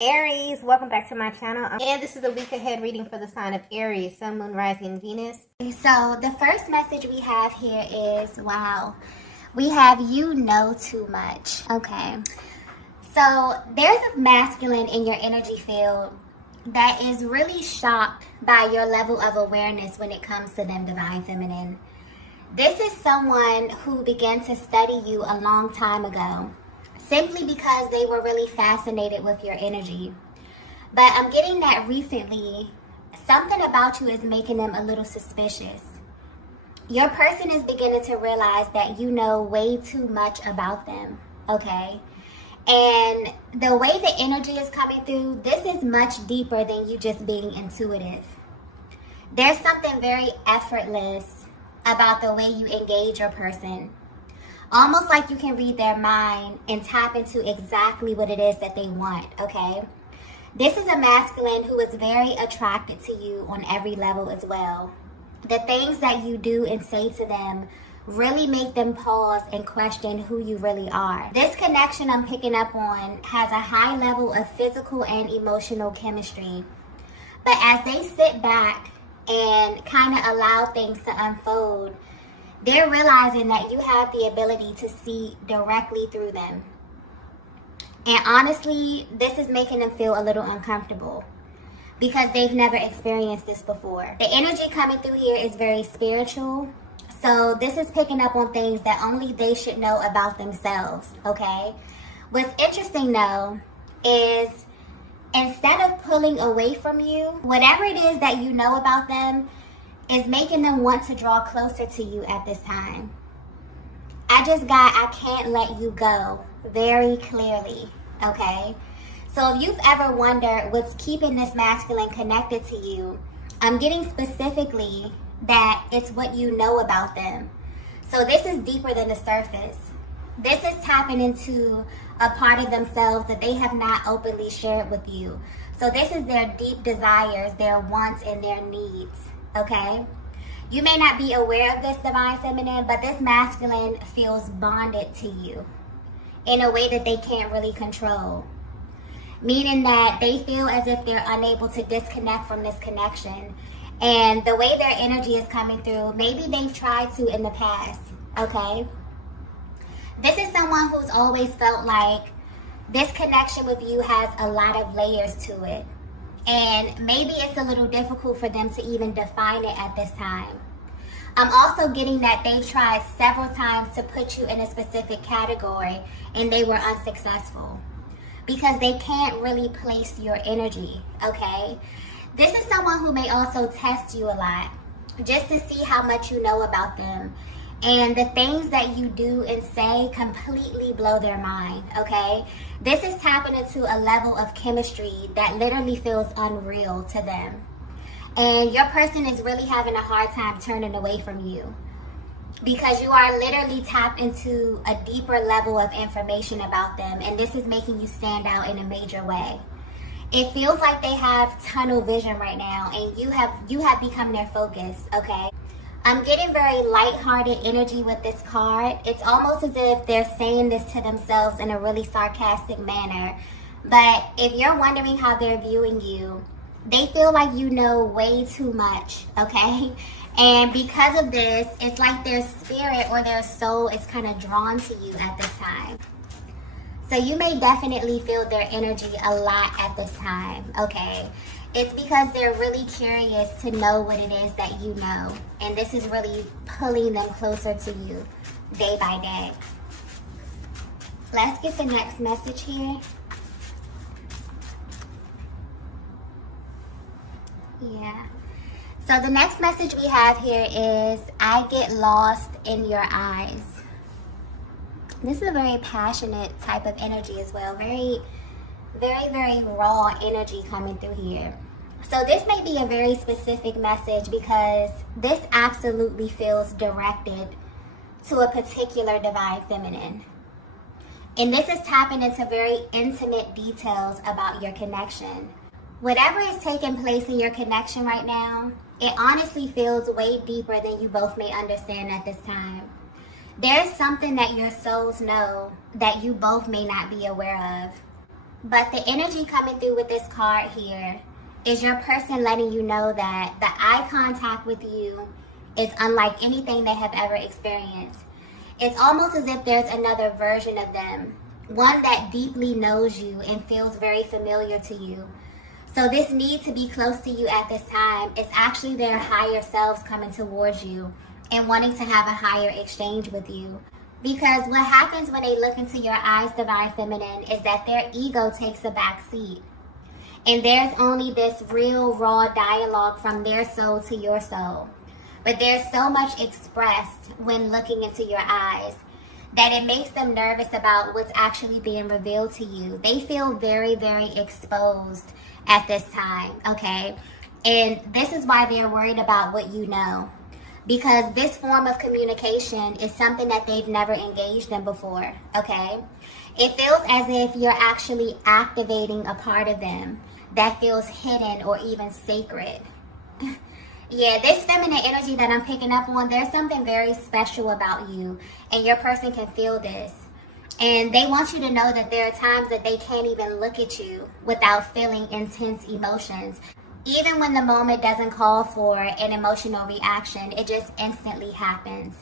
Aries, welcome back to my channel. And this is a week ahead reading for the sign of Aries, Sun, Moon, Rising, and Venus. So the first message we have here is, wow, we have you know too much. Okay. So there's a masculine in your energy field that is really shocked by your level of awareness when it comes to them, divine feminine. This is someone who began to study you a long time ago, simply because they were really fascinated with your energy. But I'm getting that recently, something about you is making them a little suspicious. Your person is beginning to realize that you know way too much about them, okay? And the way the energy is coming through, this is much deeper than you just being intuitive. There's something very effortless about the way you engage your person. Almost like you can read their mind and tap into exactly what it is that they want, okay? This is a masculine who is very attracted to you on every level as well. The things that you do and say to them really make them pause and question who you really are. This connection I'm picking up on has a high level of physical and emotional chemistry. But as they sit back and kind of allow things to unfold, they're realizing that you have the ability to see directly through them. And honestly, this is making them feel a little uncomfortable because they've never experienced this before. The energy coming through here is very spiritual. So this is picking up on things that only they should know about themselves, okay? What's interesting though is instead of pulling away from you, whatever it is that you know about them is making them want to draw closer to you at this time. I just got, I can't let you go very clearly, okay? So if you've ever wondered what's keeping this masculine connected to you, I'm getting specifically that it's what you know about them. So this is deeper than the surface. This is tapping into a part of themselves that they have not openly shared with you. So this is their deep desires, their wants, and their needs. Okay, you may not be aware of this, divine feminine, but this masculine feels bonded to you in a way that they can't really control, meaning that they feel as if they're unable to disconnect from this connection. And the way their energy is coming through, maybe they've tried to in the past. Okay, this is someone who's always felt like this connection with you has a lot of layers to it. And maybe it's a little difficult for them to even define it at this time. I'm also getting that they've tried several times to put you in a specific category and they were unsuccessful because they can't really place your energy, okay? This is someone who may also test you a lot just to see how much you know about them. And the things that you do and say completely blow their mind, okay? This is tapping into a level of chemistry that literally feels unreal to them. And your person is really having a hard time turning away from you because you are literally tapped into a deeper level of information about them. And this is making you stand out in a major way. It feels like they have tunnel vision right now and you have become their focus, okay? I'm getting very lighthearted energy with this card. It's almost as if they're saying this to themselves in a really sarcastic manner. But if you're wondering how they're viewing you, they feel like you know way too much, okay? And because of this, it's like their spirit or their soul is kind of drawn to you at this time. So you may definitely feel their energy a lot at this time, okay? It's because they're really curious to know what it is that you know. And this is really pulling them closer to you day by day. Let's get the next message here. Yeah. So the next message we have here is, I get lost in your eyes. This is a very passionate type of energy as well. Very raw energy coming through here. So this may be a very specific message because this absolutely feels directed to a particular divine feminine. And this is tapping into very intimate details about your connection. Whatever is taking place in your connection right now, it honestly feels way deeper than you both may understand at this time. There's something that your souls know that you both may not be aware of. But the energy coming through with this card here is your person letting you know that the eye contact with you is unlike anything they have ever experienced. It's almost as if there's another version of them, one that deeply knows you and feels very familiar to you. So this need to be close to you at this time is actually their higher selves coming towards you and wanting to have a higher exchange with you. Because what happens when they look into your eyes, Divine Feminine, is that their ego takes a back seat. And there's only this real raw dialogue from their soul to your soul. But there's so much expressed when looking into your eyes that it makes them nervous about what's actually being revealed to you. They feel very, very exposed at this time, okay? And this is why they're worried about what you know. Because this form of communication is something that they've never engaged in before, okay? It feels as if you're actually activating a part of them that feels hidden or even sacred. Yeah, this feminine energy that I'm picking up on, there's something very special about you, and your person can feel this. And they want you to know that there are times that they can't even look at you without feeling intense emotions. Even when the moment doesn't call for an emotional reaction, it just instantly happens,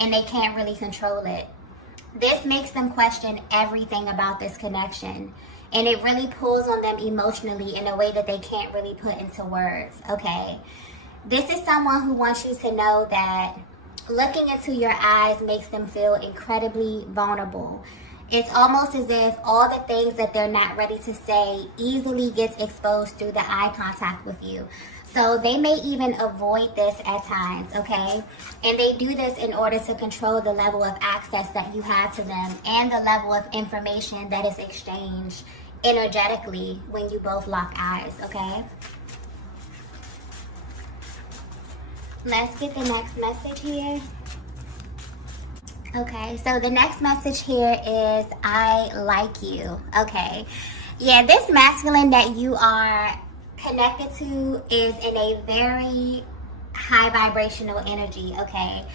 and they can't really control it. This makes them question everything about this connection, and it really pulls on them emotionally in a way that they can't really put into words, okay? This is someone who wants you to know that looking into your eyes makes them feel incredibly vulnerable. It's almost as if all the things that they're not ready to say easily gets exposed through the eye contact with you. So they may even avoid this at times, okay? And they do this in order to control the level of access that you have to them and the level of information that is exchanged energetically when you both lock eyes, okay? Let's get the next message here. Okay, so the next message here is, I like you. Okay, yeah, this masculine that you are connected to is in a very high vibrational energy, okay?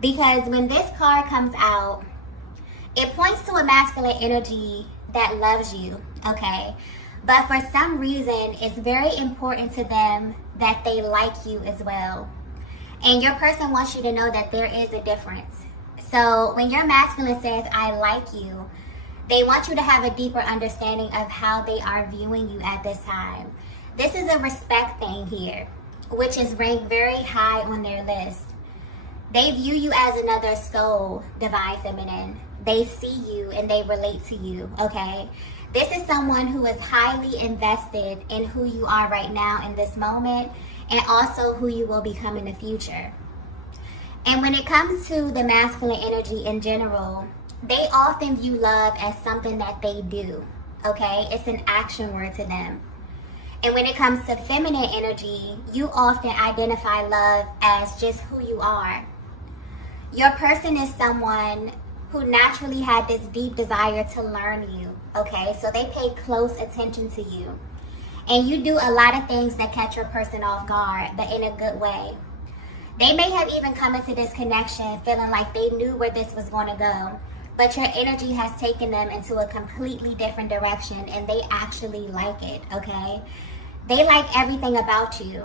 Because when this card comes out, it points to a masculine energy that loves you, okay? But for some reason, it's very important to them that they like you as well. And your person wants you to know that there is a difference. So when your masculine says, I like you, they want you to have a deeper understanding of how they are viewing you at this time. This is a respect thing here, which is ranked very high on their list. They view you as another soul, Divine Feminine. They see you and they relate to you, okay? This is someone who is highly invested in who you are right now in this moment, and also who you will become in the future. And when it comes to the masculine energy in general, they often view love as something that they do, okay? It's an action word to them. And when it comes to feminine energy, you often identify love as just who you are. Your person is someone who naturally had this deep desire to learn you, okay? So they pay close attention to you. And you do a lot of things that catch your person off guard, but in a good way. They may have even come into this connection feeling like they knew where this was going to go, but your energy has taken them into a completely different direction, and they actually like it, okay? They like everything about you,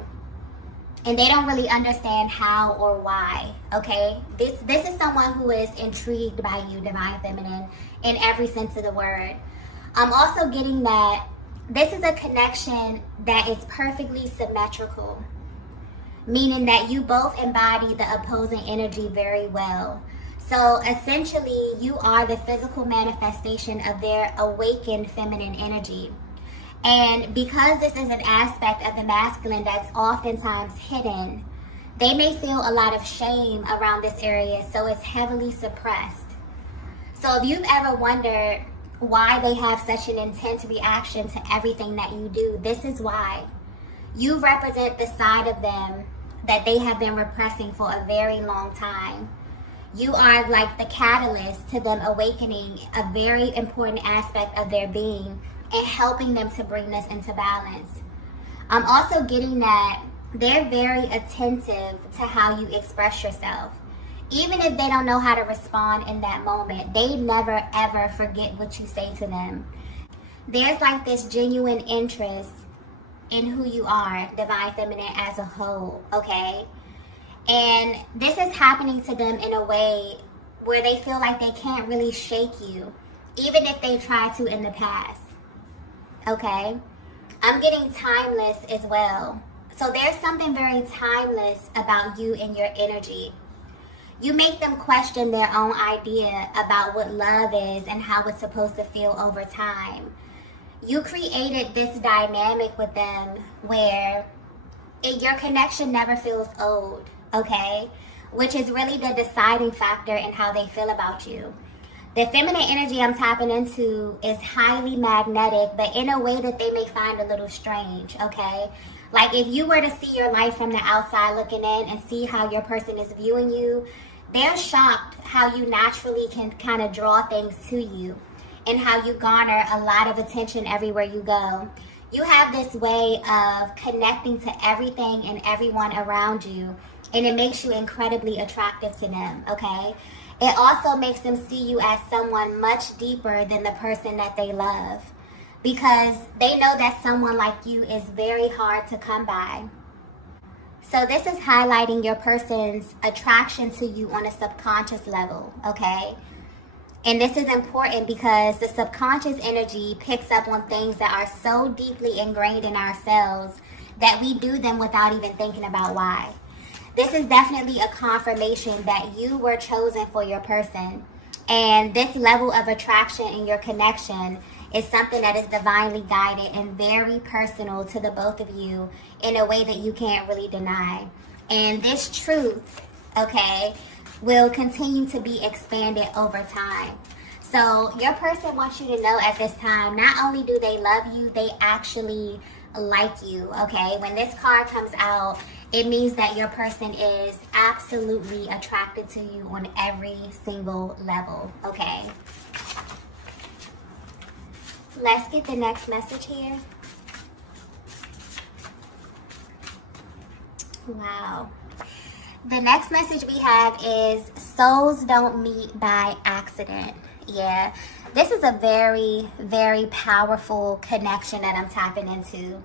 and they don't really understand how or why, okay? This is someone who is intrigued by you, Divine Feminine, in every sense of the word. I'm also getting that this is a connection that is perfectly symmetrical, meaning that you both embody the opposing energy very well. So essentially, you are the physical manifestation of their awakened feminine energy. And because this is an aspect of the masculine that's oftentimes hidden, they may feel a lot of shame around this area, so it's heavily suppressed. So if you've ever wondered why they have such an intense reaction to everything that you do, this is why. You represent the side of them that they have been repressing for a very long time. You are like the catalyst to them awakening a very important aspect of their being and helping them to bring this into balance. I'm also getting that they're very attentive to how you express yourself. Even if they don't know how to respond in that moment, they never ever forget what you say to them. there's like this genuine interest in who you are, divine feminine, as a whole, okay? And this is happening to them in a way where they feel like they can't really shake you, even if they tried to in the past, okay? I'm getting timeless as well. So there's something very timeless about you and your energy. You make them question their own idea about what love is and how it's supposed to feel over time. You created this dynamic with them where your connection never feels old, okay? Which is really the deciding factor in how they feel about you. The feminine energy I'm tapping into is highly magnetic, but in a way that they may find a little strange, okay? Like if you were to see your life from the outside looking in and see how your person is viewing you, they're shocked how you naturally can kind of draw things to you and how you garner a lot of attention everywhere you go. You have this way of connecting to everything and everyone around you, and it makes you incredibly attractive to them, okay? It also makes them see you as someone much deeper than the person that they love, because they know that someone like you is very hard to come by. So this is highlighting your person's attraction to you on a subconscious level, okay? And this is important because the subconscious energy picks up on things that are so deeply ingrained in ourselves that we do them without even thinking about why. This is definitely a confirmation that you were chosen for your person. And this level of attraction in your connection is something that is divinely guided and very personal to the both of you in a way that you can't really deny. And this truth, okay, will continue to be expanded over time. So your person wants you to know at this time, not only do they love you, they actually like you, okay? When this card comes out, it means that your person is absolutely attracted to you on every single level, okay? Let's get the next message here. Wow. The next message we have is souls don't meet by accident. Yeah, this is a very, very powerful connection that I'm tapping into.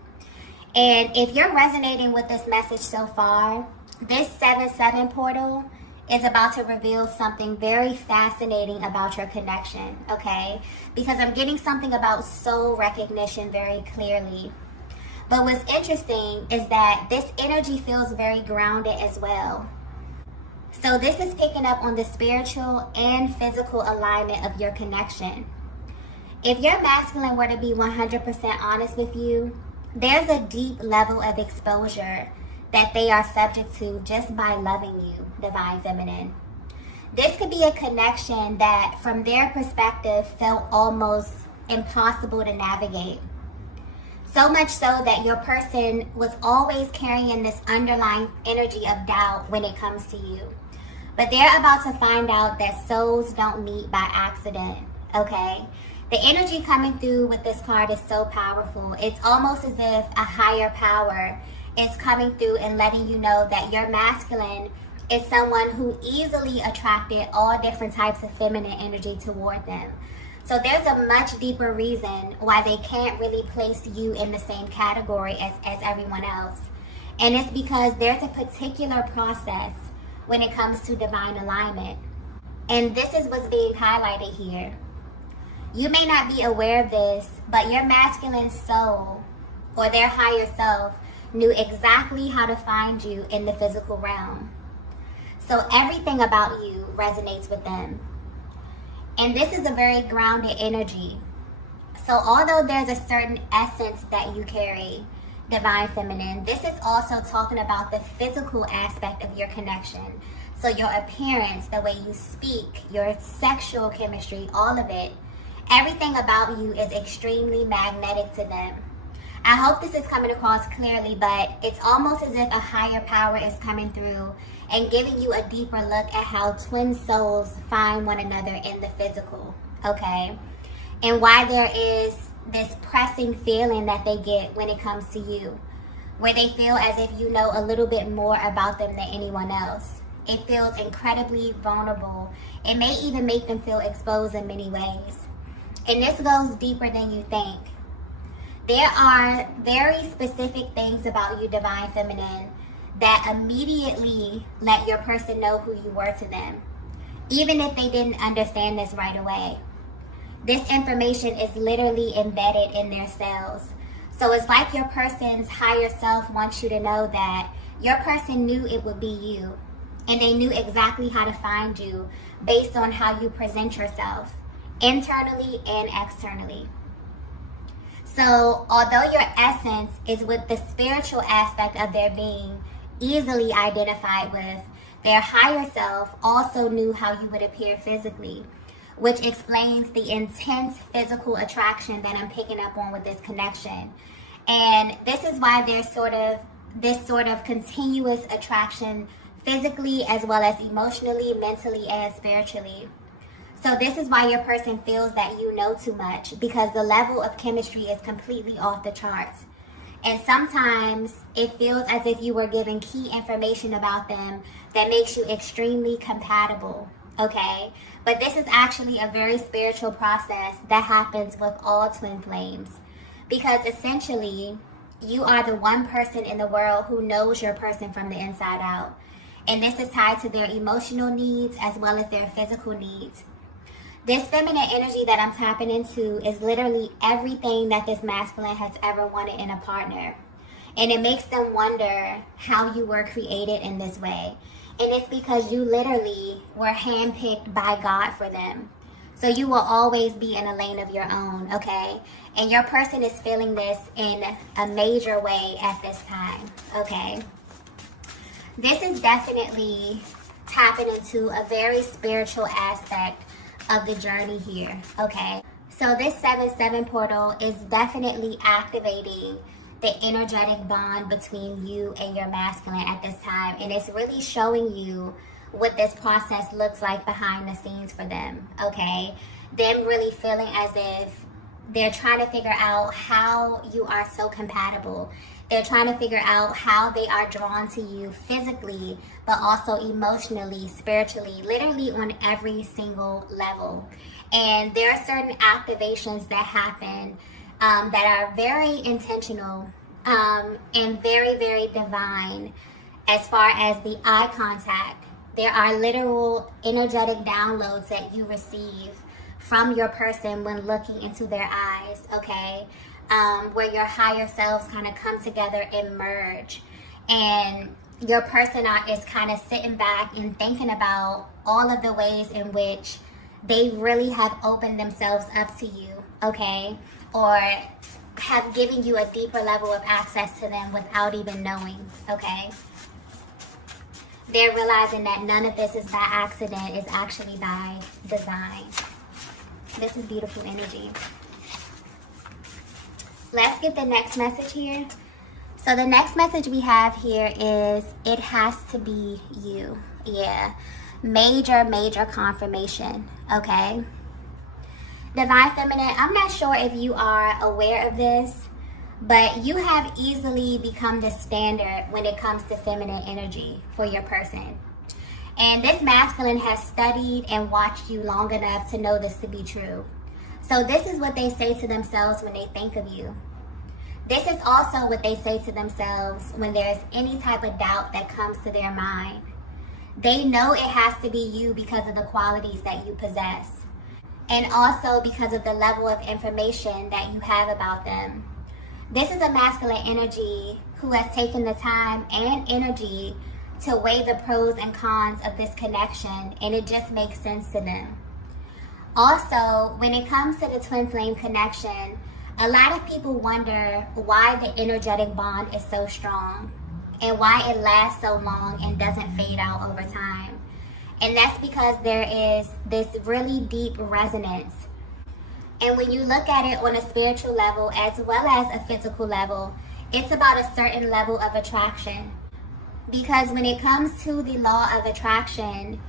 And if you're resonating with this message so far, this 7-7 portal is about to reveal something very fascinating about your connection, okay? Because I'm getting something about soul recognition very clearly. But what's interesting is that this energy feels very grounded as well. So this is picking up on the spiritual and physical alignment of your connection. If your masculine were to be 100% honest with you, there's a deep level of exposure that they are subject to just by loving you, divine feminine. This could be a connection that from their perspective felt almost impossible to navigate. So much so that your person was always carrying this underlying energy of doubt when it comes to you. But they're about to find out that souls don't meet by accident, okay? The energy coming through with this card is so powerful. It's almost as if a higher power is coming through and letting you know that your masculine is someone who easily attracted all different types of feminine energy toward them. So there's a much deeper reason why they can't really place you in the same category as everyone else. And it's because there's a particular process when it comes to divine alignment. And this is what's being highlighted here. You may not be aware of this, but your masculine soul or their higher self knew exactly how to find you in the physical realm. So everything about you resonates with them. And this is a very grounded energy. So although there's a certain essence that you carry, divine feminine, this is also talking about the physical aspect of your connection. So your appearance, the way you speak, your sexual chemistry, all of it, everything about you is extremely magnetic to them. I hope this is coming across clearly, but it's almost as if a higher power is coming through and giving you a deeper look at how twin souls find one another in the physical, okay? And why there is this pressing feeling that they get when it comes to you, where they feel as if you know a little bit more about them than anyone else. It feels incredibly vulnerable. It may even make them feel exposed in many ways. And this goes deeper than you think. There are very specific things about you, Divine Feminine, that immediately let your person know who you were to them, even if they didn't understand this right away. This information is literally embedded in their cells. So it's like your person's higher self wants you to know that your person knew it would be you, and they knew exactly how to find you based on how you present yourself, internally and externally. So although your essence is with the spiritual aspect of their being easily identified with, their higher self also knew how you would appear physically, which explains the intense physical attraction that I'm picking up on with this connection. And this is why there's this sort of continuous attraction physically as well as emotionally, mentally, and spiritually. So this is why your person feels that you know too much, because the level of chemistry is completely off the charts. And sometimes it feels as if you were given key information about them that makes you extremely compatible, okay? But this is actually a very spiritual process that happens with all twin flames, because essentially you are the one person in the world who knows your person from the inside out. And this is tied to their emotional needs as well as their physical needs. This feminine energy that I'm tapping into is literally everything that this masculine has ever wanted in a partner. And it makes them wonder how you were created in this way. And it's because you literally were handpicked by God for them. So you will always be in a lane of your own, okay? And your person is feeling this in a major way at this time, okay? This is definitely tapping into a very spiritual aspect of the journey here, okay? So this 7-7 portal is definitely activating the energetic bond between you and your masculine at this time. And it's really showing you what this process looks like behind the scenes for them, okay? Them really feeling as if they're trying to figure out how you are so compatible. They're trying to figure out how they are drawn to you physically, but also emotionally, spiritually, literally on every single level. And there are certain activations that happen that are very intentional and very, very divine as far as the eye contact. There are literal energetic downloads that you receive from your person when looking into their eyes, okay? Where your higher selves kind of come together and merge. And your person is kind of sitting back and thinking about all of the ways in which they really have opened themselves up to you, okay? Or have given you a deeper level of access to them without even knowing, okay? They're realizing that none of this is by accident, it's actually by design. This is beautiful energy. Let's get the next message here. So the next message we have here is, it has to be you. Yeah, major confirmation, okay? Divine Feminine, I'm not sure if you are aware of this, but you have easily become the standard when it comes to feminine energy for your person. And this masculine has studied and watched you long enough to know this to be true. So this is what they say to themselves when they think of you. This is also what they say to themselves when there's any type of doubt that comes to their mind. They know it has to be you because of the qualities that you possess, and also because of the level of information that you have about them. This is a masculine energy who has taken the time and energy to weigh the pros and cons of this connection, and it just makes sense to them. Also, when it comes to the twin flame connection, a lot of people wonder why the energetic bond is so strong and why it lasts so long and doesn't fade out over time. And that's because there is this really deep resonance. And when you look at it on a spiritual level as well as a physical level, it's about a certain level of attraction. Because when it comes to the law of attraction,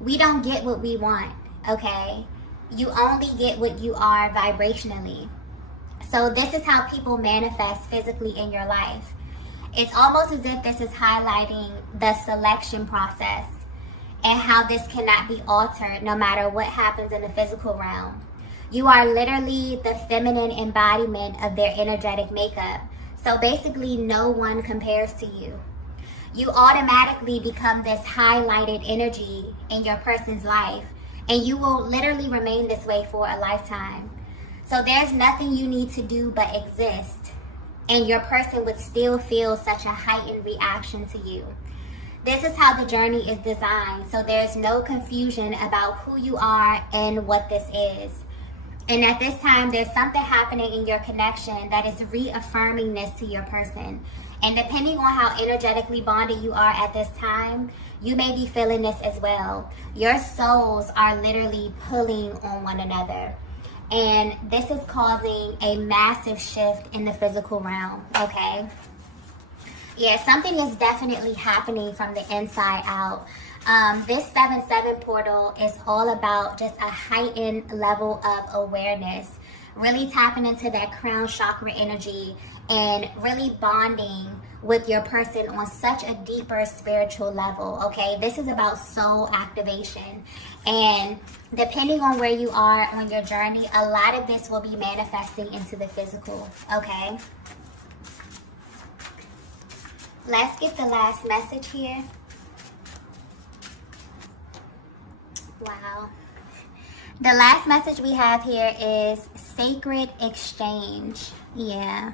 we don't get what we want, okay? You only get what you are vibrationally. So this is how people manifest physically in your life. It's almost as if this is highlighting the selection process and how this cannot be altered no matter what happens in the physical realm. You are literally the feminine embodiment of their energetic makeup. So basically, no one compares to you. You automatically become this highlighted energy in your person's life, and you will literally remain this way for a lifetime. So there's nothing you need to do but exist, and your person would still feel such a heightened reaction to you. This is how the journey is designed, so there's no confusion about who you are and what this is. And at this time, there's something happening in your connection that is reaffirming this to your person. And depending on how energetically bonded you are at this time, you may be feeling this as well. Your souls are literally pulling on one another. And this is causing a massive shift in the physical realm, okay? Yeah, something is definitely happening from the inside out. This 7-7 portal is all about just a heightened level of awareness, really tapping into that crown chakra energy and really bonding with your person on such a deeper spiritual level, okay? This is about soul activation. And depending on where you are on your journey, a lot of this will be manifesting into the physical, okay? Let's get the last message here. Wow. The last message we have here is sacred exchange. Yeah.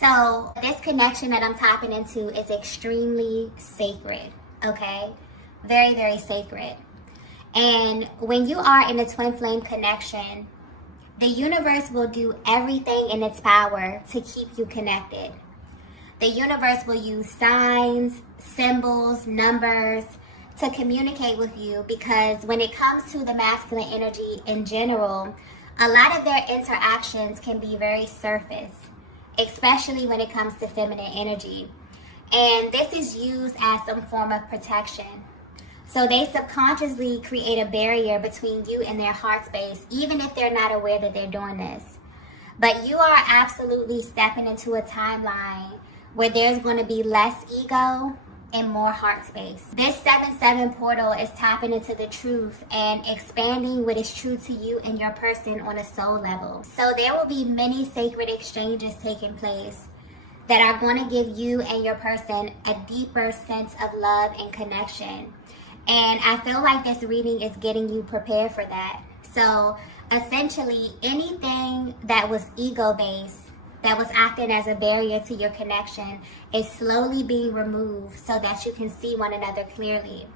So this connection that I'm tapping into is extremely sacred, okay? Very, very sacred. And when you are in a twin flame connection, the universe will do everything in its power to keep you connected. The universe will use signs, symbols, numbers to communicate with you, because when it comes to the masculine energy in general, a lot of their interactions can be very surface, especially when it comes to feminine energy. And this is used as some form of protection. So they subconsciously create a barrier between you and their heart space, even if they're not aware that they're doing this. But you are absolutely stepping into a timeline where there's going to be less ego and more heart space. This 7-7 portal is tapping into the truth and expanding what is true to you and your person on a soul level. So there will be many sacred exchanges taking place that are going to give you and your person a deeper sense of love and connection. And I feel like this reading is getting you prepared for that. So essentially, anything that was ego-based, that was acting as a barrier to your connection, is slowly being removed so that you can see one another clearly.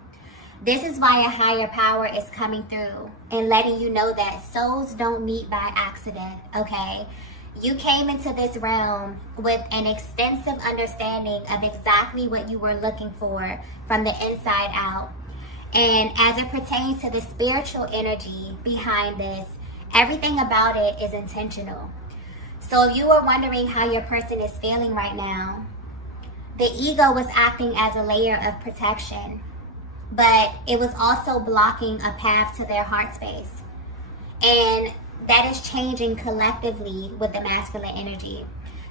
This is why a higher power is coming through and letting you know that souls don't meet by accident, okay? You came into this realm with an extensive understanding of exactly what you were looking for from the inside out. And as it pertains to the spiritual energy behind this, everything about it is intentional. So if you were wondering how your person is feeling right now, the ego was acting as a layer of protection, but it was also blocking a path to their heart space. And that is changing collectively with the masculine energy.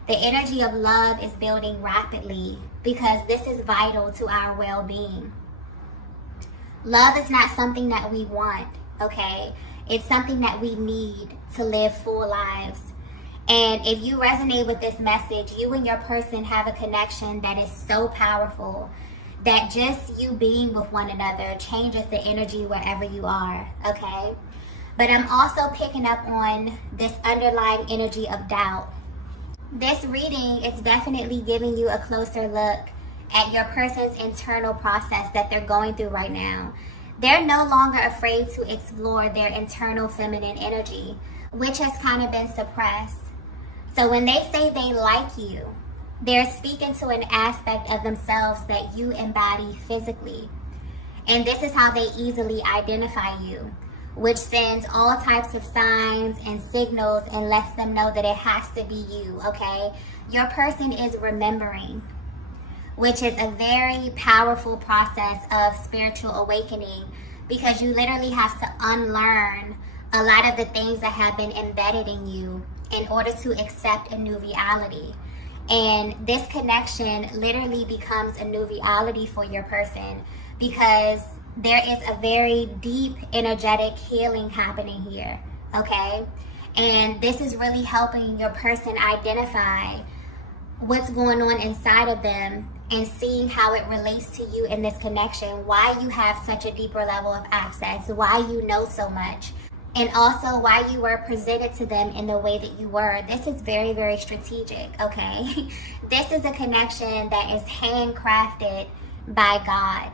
The energy of love is building rapidly because this is vital to our well-being. Love is not something that we want, okay? It's something that we need to live full lives. And if you resonate with this message, you and your person have a connection that is so powerful that just you being with one another changes the energy wherever you are, okay? But I'm also picking up on this underlying energy of doubt. This reading is definitely giving you a closer look at your person's internal process that they're going through right now. They're no longer afraid to explore their internal feminine energy, which has kind of been suppressed. So when they say they like you, they're speaking to an aspect of themselves that you embody physically. And this is how they easily identify you, which sends all types of signs and signals and lets them know that it has to be you, okay? Your person is remembering, which is a very powerful process of spiritual awakening, because you literally have to unlearn a lot of the things that have been embedded in you in order to accept a new reality. And this connection literally becomes a new reality for your person, because there is a very deep energetic healing happening here, okay? And this is really helping your person identify what's going on inside of them and seeing how it relates to you in this connection, why you have such a deeper level of access, why you know so much, and also why you were presented to them in the way that you were. This is very, very strategic, okay? This is a connection that is handcrafted by God.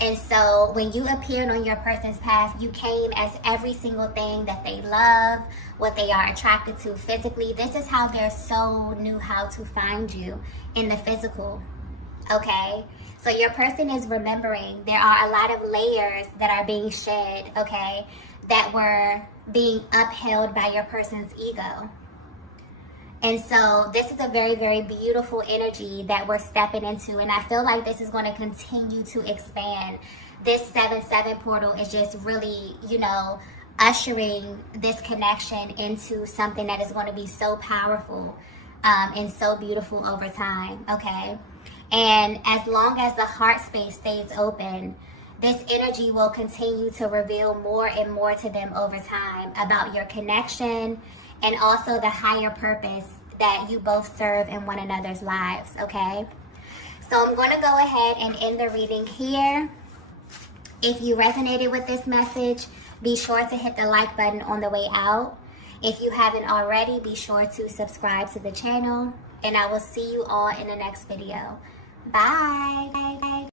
And so when you appeared on your person's path, you came as every single thing that they love, what they are attracted to physically. This is how their soul knew how to find you in the physical, okay? So your person is remembering there are a lot of layers that are being shed, okay, that were being upheld by your person's ego. And so this is a very, very beautiful energy that we're stepping into. And I feel like this is going to continue to expand. This 7-7 portal is just really, you know, ushering this connection into something that is going to be so powerful and so beautiful over time, okay? And as long as the heart space stays open, this energy will continue to reveal more and more to them over time about your connection and also the higher purpose that you both serve in one another's lives, okay? So I'm going to go ahead and end the reading here. If you resonated with this message, be sure to hit the like button on the way out. If you haven't already, be sure to subscribe to the channel, and I will see you all in the next video. Bye.